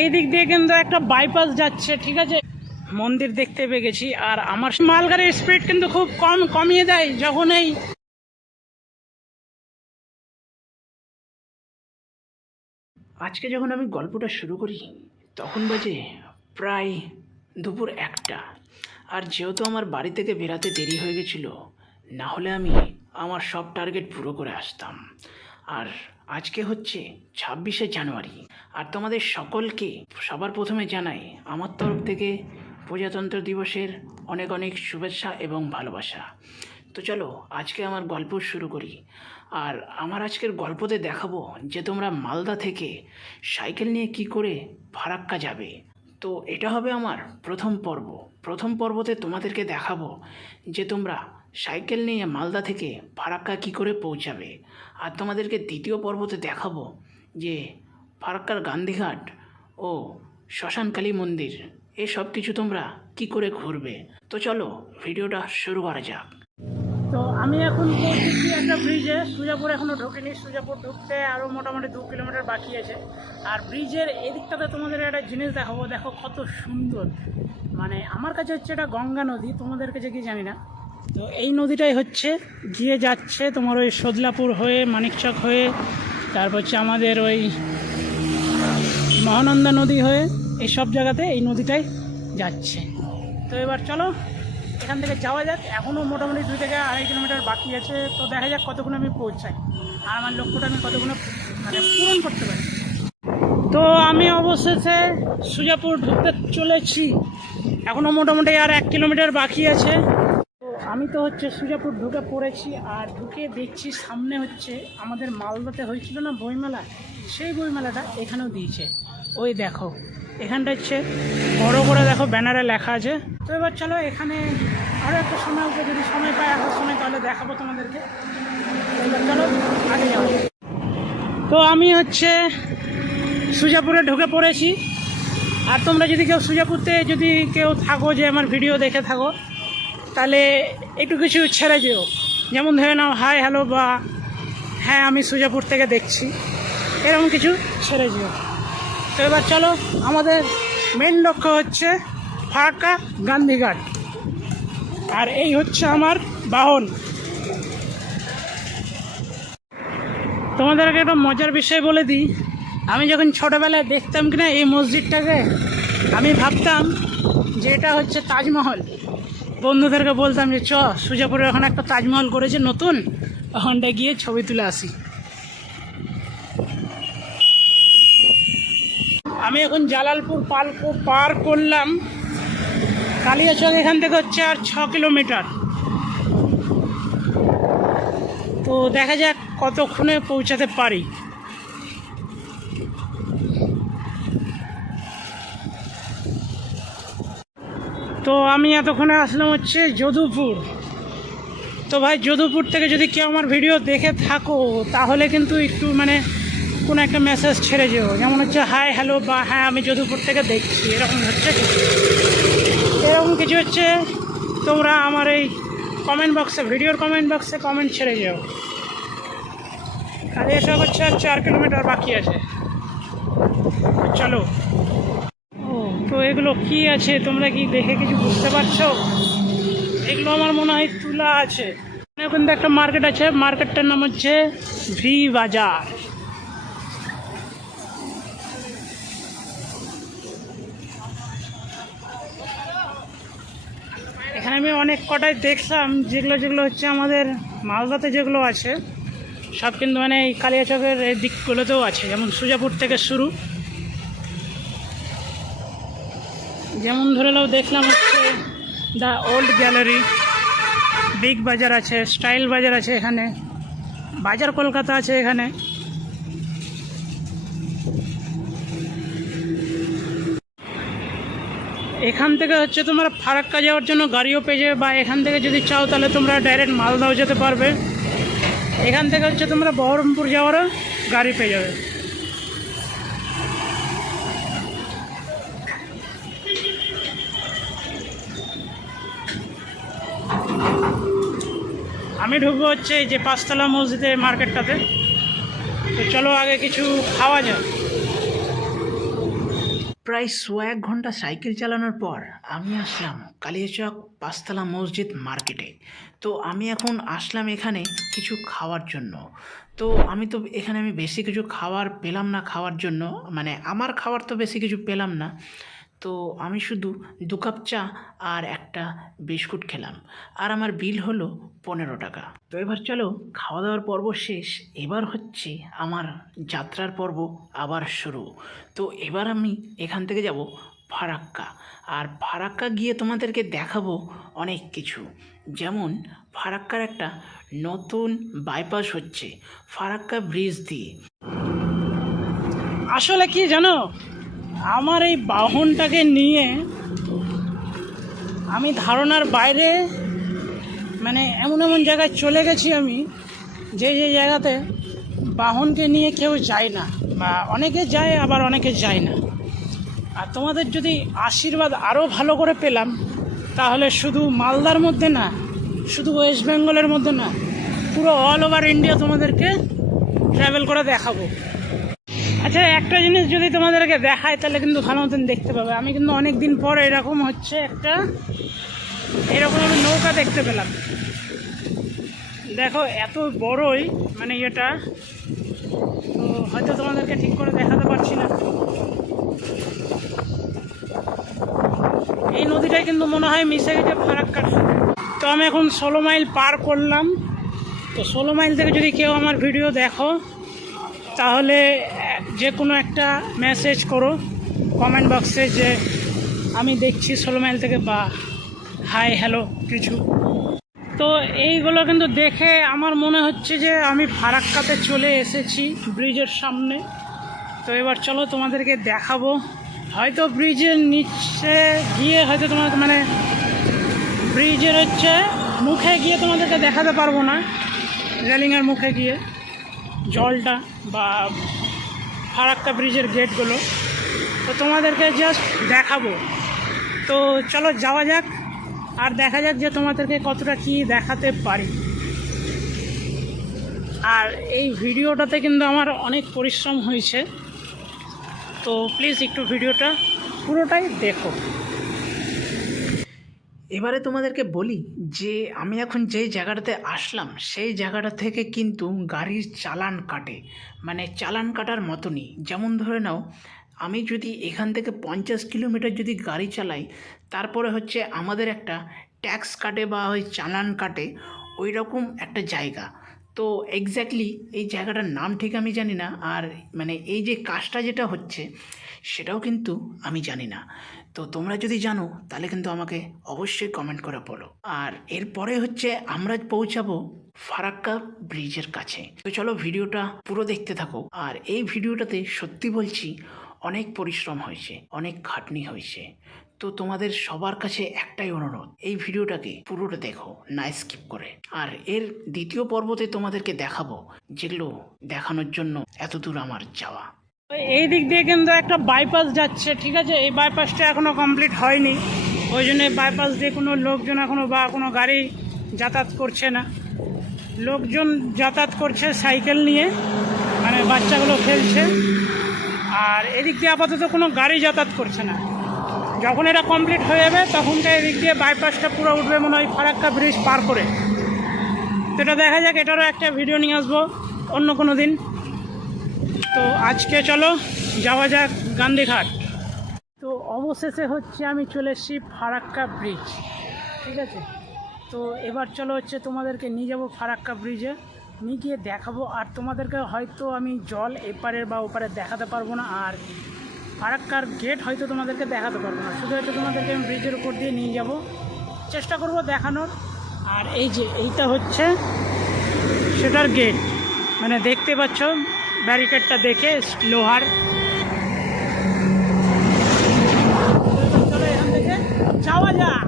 এই দিক দিয়ে কিন্তু একটা বাইপাস যাচ্ছে, ঠিক আছে, মন্দির দেখতে পেয়ে গেছি। আর আমার মালগাড়ির স্পিড কিন্তু খুব কমিয়ে দেয় যখন এই আজকে যখন আমি গল্পটা শুরু করি তখন বাজে প্রায় দুপুর 1টা। আর যেহেতু আমার বাড়ি থেকে বেরাতে দেরি হয়ে গেছিলো, না হলে আমি আমার সব টার্গেট পুরো করে আসতাম। আর আজকে হচ্ছে 26শে জানুয়ারি। আর তোমাদের সকলকে সবার প্রথমে জানাই আমার তরফ থেকে প্রজাতন্ত্র দিবসের অনেক অনেক শুভেচ্ছা এবং ভালোবাসা। তো চলো আজকে আমার গল্প শুরু করি। আর আমার আজকের গল্পতে দেখাবো যে তোমরা মালদা থেকে সাইকেল নিয়ে কি করে ফারাক্কা যাবে। তো এটা হবে আমার প্রথম পর্বতে তোমাদেরকে দেখাবো যে তোমরা সাইকেল নিয়ে মালদা থেকে ফারাক্কা কি করে পৌঁছাবে। আর তোমাদেরকে দ্বিতীয় পর্বতে দেখাবো যে ফারাক্কার গান্ধীঘাট ও শ্মশানকালী মন্দির এসব কিছু তোমরা কি করে ঘুরবে। তো চলো ভিডিওটা শুরু করা যাক। তো আমি এখন পৌঁছেছি একটা ব্রিজে, সুজাপুর এখনও ঢুকিনি। সুজাপুর ঢুকতে আরও মোটামুটি 2 কিলোমিটার বাকি আছে। আর ব্রিজের এদিকটাতে তোমাদের একটা জিনিস দেখাবো, দেখো কত সুন্দর। মানে আমার কাছে হচ্ছে এটা গঙ্গা নদী, তোমাদের কাছে কি জানি না। তো এই নদীটাই হচ্ছে গিয়ে যাচ্ছে তোমার ওই সদলাপুর হয়ে, মানিকচক হয়ে, তারপর হচ্ছে আমাদের ওই মহানন্দা নদী হয়ে, এই সব জায়গাতে এই নদীটাই যাচ্ছে। তো এবার চলো এখান থেকে যাওয়া যাক। এখনও মোটামুটি 2 থেকে 2.5 কিলোমিটার বাকি আছে। তো দেখা যাক কতক্ষণ আমি পৌঁছাই আর আমার লক্ষ্যটা আমি কতক্ষণ মানে পূরণ করতে পারি। তো আমি অবশেষে সুজাপুর ঢুকতে চলেছি। এখনও মোটামুটি আর 1 কিলোমিটার বাকি আছে। তো আমি তো হচ্ছে সুজাপুর ঢুকে পড়েছি। আর ঢুকে দেখছি সামনে হচ্ছে আমাদের মালদাতে হয়েছিল না বইমেলা, সেই বইমেলাটা এখানেও দিয়েছে। ওই দেখো এখানটা হচ্ছে বড় করে দেখো ব্যানারে লেখা আছে। তো এবার চলো এখানে আরও একটা সময় উঠে, যদি সময় পাই আসার সময় তাহলে দেখাবো তোমাদেরকে। এবার চলো আগে যাবো। তো আমি হচ্ছে সুজাপুরে ঢুকে পড়েছি। আর তোমরা যদি কেউ সুজাপুরতে যদি কেউ থাকো, যে আমার ভিডিও দেখে থাকো, তাহলে একটু কিছু ছেড়ে যেও। যেমন ধরে নাও হাই হ্যালো বা হ্যাঁ আমি সুজাপুর থেকে দেখছি, এরকম কিছু ছেড়ে যেও। তো এবার চলো আমাদের মেন লক্ষ্য হচ্ছে ফারাক্কা গান্ধীঘাট। আর এই হচ্ছে আমার বাহন। তোমাদেরকে একটা মজার বিষয় বলে দিই, আমি যখন ছোটোবেলায় দেখতাম কিনা এই মসজিদটাকে, আমি ভাবতাম যে এটা হচ্ছে তাজমহল। বন্ধুদেরকে বলতাম যে সুজাপুরে এখন একটা তাজমহল করেছে নতুন, ওখানটায় গিয়ে ছবি তুলে আসি। আমি এখন জালালপুর পার করলাম। কালিয়াচক এখান থেকে হচ্ছে আর 6 কিলোমিটার। তো দেখা যাক কতক্ষণে পৌঁছাতে পারি। তো আমি এতক্ষণে আসলাম হচ্ছে যদুপুর। তো ভাই যদুপুর থেকে যদি কেউ আমার ভিডিও দেখে থাকো তাহলে কিন্তু একটু মানে কোনো একটা মেসেজ ছেড়ে যেও, যেমন হচ্ছে হাই হ্যালো বা হ্যাঁ আমি যদুপুর থেকে দেখছি, এরকম হচ্ছে এরকম কিছু হচ্ছে। তোমরা আমার এই কমেন্ট বক্সে, ভিডিওর কমেন্ট বক্সে কমেন্ট ছেড়ে যাও। আর এসব হচ্ছে আর 4 কিলোমিটার বাকি আছে। চলো। ও তো এগুলো কি আছে তোমরা কি দেখে কিছু বুঝতে পারছো? এগুলো আমার মনে হয় তুলা আছে। কিন্তু একটা মার্কেট আছে, মার্কেটটার নাম হচ্ছে ভি বাজার। এখানে আমি অনেক কটাই দেখলাম, যেগুলো হচ্ছে আমাদের মালদাতে যেগুলো আছে সব কিন্তু মানে এই কালিয়াচকের এই দিকগুলোতেও আছে। যেমন সুজাপুর থেকে শুরু, যেমন ধরে নাও দেখলাম হচ্ছে দ্য ওল্ড গ্যালারি, বিগ বাজার আছে, স্টাইল বাজার আছে, এখানে বাজার কলকাতা আছে। এখানে এখান থেকে হচ্ছে তোমরা ফারাক্কা যাওয়ার জন্য গাড়িও পেয়ে যাবে, বা এখান থেকে যদি চাও তাহলে তোমরা ডাইরেক্ট মালদাও যেতে পারবে। এখান থেকে হচ্ছে তোমরা বহরমপুর যাওয়ারও গাড়ি পেয়ে যাবে। আমি ঢুকবো হচ্ছে এই যে 5তলা মসজিদের মার্কেটটাতে। তো চলো আগে কিছু খাওয়া যাক। প্রায় ১.৫ ঘন্টা সাইকেল চালানোর পর আমি আসলাম কালিয়াচক পাঁচতলা মসজিদ মার্কেটে। তো আমি এখন আসলাম এখানে কিছু খাওয়ার জন্য। তো আমি বেশি কিছু খাবার পেলাম না খাওয়ার জন্য, মানে আমার খাবার তো বেশি কিছু পেলাম না। তো আমি শুধু ২ কাপ চা আর একটা বিস্কুট খেলাম, আর আমার বিল হলো ১৫ টাকা। তো এবার চলো, খাওয়া দাওয়ার পর্ব শেষ, এবার হচ্ছে আমার যাত্রার পর্ব আবার শুরু। তো এবার আমি এখান থেকে যাব ফারাক্কা, আর ফারাক্কা গিয়ে তোমাদেরকে দেখাবো অনেক কিছু। যেমন ফারাক্কার একটা নতুন বাইপাস হচ্ছে ফারাক্কা ব্রিজ দিয়ে। আসলে কি জানো, আমার এই বাহনটাকে নিয়ে আমি ধারণার বাইরে, মানে এমন এমন জায়গায় চলে গেছি আমি, যে জায়গাতে বাহনকে নিয়ে কেউ যায় না, বা অনেকে যায় আবার অনেকে যায় না। আর তোমাদের যদি আশীর্বাদ আরও ভালো করে পেলাম, তাহলে শুধু মালদার মধ্যে না, শুধু ওয়েস্ট বেঙ্গলের মধ্যে না, পুরো অল ওভার ইন্ডিয়া তোমাদেরকে ট্রাভেল করে দেখাবো। আচ্ছা, একটা জিনিস যদি তোমাদেরকে দেখায় তাহলে কিন্তু ভালো মতন দেখতে পাবে। আমি কিন্তু অনেক দিন পর এরকম আমি নৌকা দেখতে পেলাম। দেখো, এত বড়ই মানে এটা, তো হয়তো তোমাদেরকে ঠিক করে দেখাতে পারছি না। এই নদীটাই কিন্তু মনে হয় মিশে গেছে ফারাক্কার সাথে। তো আমি এখন ১৬ মাইল পার করলাম। তো ১৬ মাইল থেকে যদি কেউ আমার ভিডিও দেখো, তাহলে যে কোনো একটা মেসেজ করো কমেন্ট বক্সে যে আমি দেখছি ১৬ মাইল থেকে, বা হাই হ্যালো কিছু। তো এইগুলো কিন্তু দেখে আমার মনে হচ্ছে যে আমি ফারাক্কাতে চলে এসেছি, ব্রিজের সামনে। তো এবার চলো তোমাদেরকে দেখাবো। হয়তো ব্রিজের নিচে গিয়ে হয়তো তোমাদের মানে ব্রিজের মুখে গিয়ে তোমাদেরকে দেখাতে পারবো না, রেলিংয়ের মুখে গিয়ে জলটা বা ফারাক্কা ব্রিজের গেটগুলো, তো তোমাদেরকে জাস্ট দেখাবো। তো চলো যাওয়া যাক, আর দেখা যাক যে তোমাদেরকে কতটা কি দেখাতে পারি। আর এই ভিডিওটাতে কিন্তু আমার অনেক পরিশ্রম হয়েছে, তো প্লিজ একটু ভিডিওটা পুরোটাই দেখো। এবারে তোমাদেরকে বলি যে আমি এখন যেই জায়গাটাতে আসলাম সেই জায়গাটা থেকে কিন্তু গাড়ির চালান কাটে, মানে চালান কাটার মতনই। যেমন ধরে নাও, আমি যদি এখান থেকে ৫০ কিলোমিটার যদি গাড়ি চালাই, তারপরে আমাদের একটা ট্যাক্স কাটে বা ওই চালান কাটে, ওই রকম একটা জায়গা। তো এক্স্যাক্টলি এই জায়গাটার নাম ঠিক আমি জানি না, আর মানে এই যে কাজটা যেটা হচ্ছে সেটাও কিন্তু আমি জানি না। তো তোমরা যদি জানো তাহলে কিন্তু আমাকে অবশ্যই কমেন্ট করে বলো। আর এরপরে আমরা পৌঁছাবো ফারাক্কা ব্রিজের কাছে। তো চলো ভিডিওটা পুরো দেখতে থাকো। আর এই ভিডিওটাতে সত্যি বলছি অনেক পরিশ্রম হয়েছে, অনেক খাটনি হয়েছে। তো তোমাদের সবার কাছে একটাই অনুরোধ, এই ভিডিওটাকে পুরোটা দেখো, না স্কিপ করে। আর এর দ্বিতীয় পর্বতে তোমাদেরকে দেখাবো যেগুলো দেখানোর জন্য এত দূর আমার যাওয়া। এই দিক দিয়ে কিন্তু একটা বাইপাস যাচ্ছে, ঠিক আছে? এই বাইপাসটা এখনও কমপ্লিট হয়নি, ওই জন্য বাইপাস দিয়ে কোনো লোকজন এখনও বা কোনো গাড়ি যাতায়াত করছে না। লোকজন যাতায়াত করছে সাইকেল নিয়ে, মানে বাচ্চাগুলো খেলছে। আর এদিক দিয়ে আপাতত কোনো গাড়ি যাতায়াত করছে না। যখন এটা কমপ্লিট হয়ে যাবে তখন তো এদিক দিয়ে বাইপাসটা পুরো উঠবে মনে হয় ফারাক্কা ব্রিজ পার করে। তো এটা দেখা যাক, এটারও একটা ভিডিও নিয়ে আসবো অন্য কোনো দিন। তো আজকে চলো যাওয়া যাক গান্ধীঘাট। তো অবশেষে আমি চলে এসেছি ফারাক্কা ব্রিজ, ঠিক আছে? তো এবার চলো তোমাদেরকে নিয়ে যাবো ফারাক্কা ব্রিজে, নিয়ে গিয়ে দেখাবো। আর তোমাদেরকে হয়তো আমি জল এপারের বা ওপারে দেখাতে পারবো না, আর ফারাক্কার গেট হয়তো তোমাদেরকে দেখাতে পারবো না, শুধু তোমাদেরকে আমি ব্রিজের উপর দিয়ে নিয়ে যাব, চেষ্টা করব দেখানোর। আর এই যে এইটা সেটার গেট, মানে দেখতে পাচ্ছ ব্যারিকেডটা দেখে লোহার। চলো এখান থেকে যাওয়া যাক।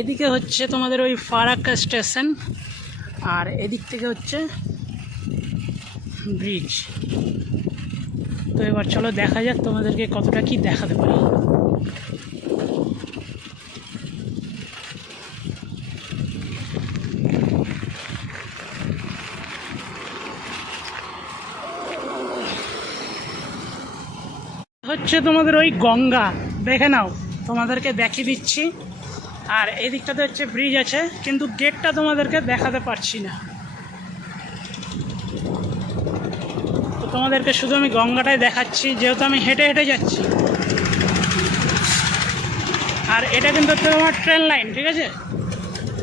এদিকে তোমাদের ওই ফারাক্কা স্টেশন, আর এদিক থেকে ব্রিজ। তো এবার চলো দেখা যাক তোমাদেরকে কতটা কি দেখাতে পারি। হচ্ছে তোমাদের ওই গঙ্গা, দেখে নাও, তোমাদেরকে দেখিয়ে দিচ্ছি। আর এই দিকটাতে হচ্ছে ব্রিজ আছে, কিন্তু গেটটা তোমাদেরকে দেখাতে পারছি না। তো তোমাদেরকে শুধু আমি গঙ্গাটাই দেখাচ্ছি, যেহেতু আমি হেঁটে হেঁটে যাচ্ছি। আর এটা কিন্তু তোমার ট্রেন লাইন, ঠিক আছে,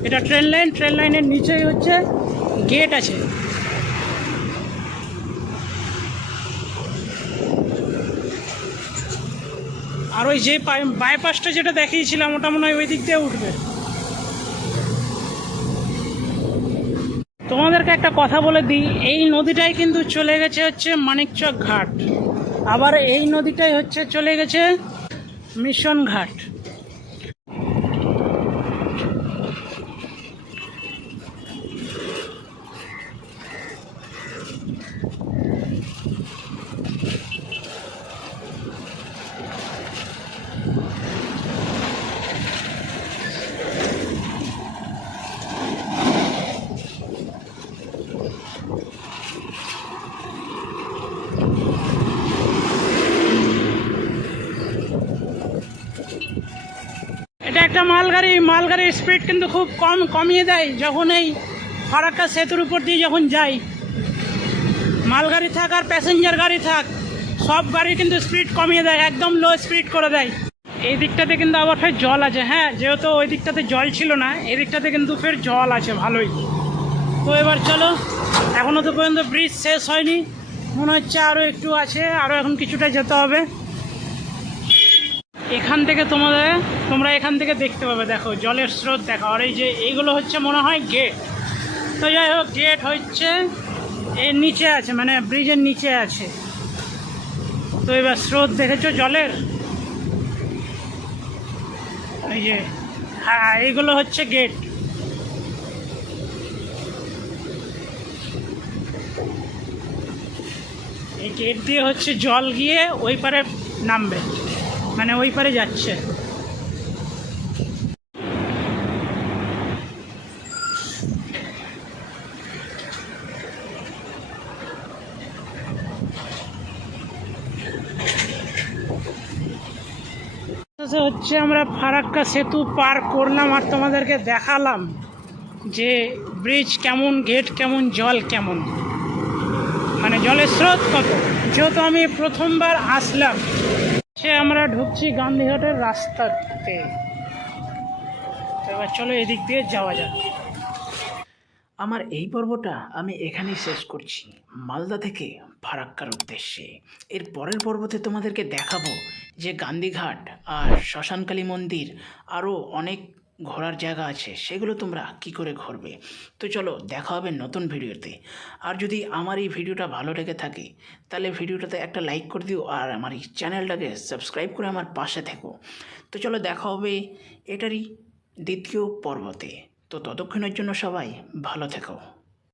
এটা ট্রেন লাইন। ট্রেন লাইনের নিচেই হচ্ছে গেট আছে। আর ওই যে বাইপাসটা যেটা দেখিয়েছিলাম, ওটা মনে হয় ওই দিক দিয়ে উঠবে। তোমাদেরকে একটা কথা বলে দিই, এই নদীটাই কিন্তু চলে গেছে হচ্ছে মানিকচক ঘাট, আবার এই নদীটাই হচ্ছে চলে গেছে মিশন ঘাট। এটা একটা মালগাড়ির স্পিড কিন্তু খুব কমিয়ে দেয় যখন এই ফারাক্কা সেতুর উপর দিয়ে যখন যাই। মালগাড়ি থাক আর প্যাসেঞ্জার গাড়ি থাক, সব গাড়ি কিন্তু স্পিড কমিয়ে দেয়, একদম লো স্পিড করে দেয়। এই দিকটাতে কিন্তু আবার ফের জল আছে, হ্যাঁ, যেহেতু ওই দিকটাতে জল ছিল না, এই দিকটাতে কিন্তু ফের জল আছে ভালোই। তো এবার চলো, এখনও তো পর্যন্ত ব্রিজ শেষ হয়নি, মনে হচ্ছে আরও একটু আছে, আরও এখন কিছুটা যেতে হবে। এখান থেকে তোমরা এখান থেকে দেখতে পাবে, দেখো জলের স্রোত দেখো। আর এই যে এইগুলো হচ্ছে মনে হয় গেট। তো যাই হোক, গেট হচ্ছে এর নিচে আছে, মানে ব্রিজের নিচে আছে। তো এবার স্রোত দেখেছো জলের, এই যে, হ্যাঁ, এইগুলো হচ্ছে গেট। এই গেট দিয়ে হচ্ছে জল গিয়ে ওই পারে নামবে, মানে ওই পারে যাচ্ছে। হচ্ছে আমরা ফারাক্কা সেতু পার করলাম, আর তোমাদেরকে দেখালাম যে ব্রিজ কেমন, গেট কেমন, জল কেমন, মানে জলের স্রোত কত। যেহেতু আমি প্রথমবার আসলাম, সে আমরা ঢুকছি গান্ধীঘাটের রাস্তাতে। এবার চলো এদিক দিয়ে যাওয়া যাক। আমার এই পর্বটা আমি এখানেই শেষ করছি, মালদা থেকে ফারাক্কার উদ্দেশ্যে। এর পরের পর্বতে তোমাদেরকে দেখাবো যে গান্ধীঘাট আর শ্মশানকালী মন্দির আরও অনেক ঘোরার জায়গা আছে, সেগুলো তোমরা কি করে ঘুরবে। তো চলো, দেখা হবে নতুন ভিডিওতে। আর যদি আমার এই ভিডিওটা ভালো লেগে থাকে, তাহলে ভিডিওটাতে একটা লাইক করে দিও, আর আমার এই চ্যানেলটাকে সাবস্ক্রাইব করে আমার পাশে থেকো। তো চলো, দেখা হবে এটারই দ্বিতীয় পর্বতে। তো ততক্ষণের জন্য সবাই ভালো থেকো।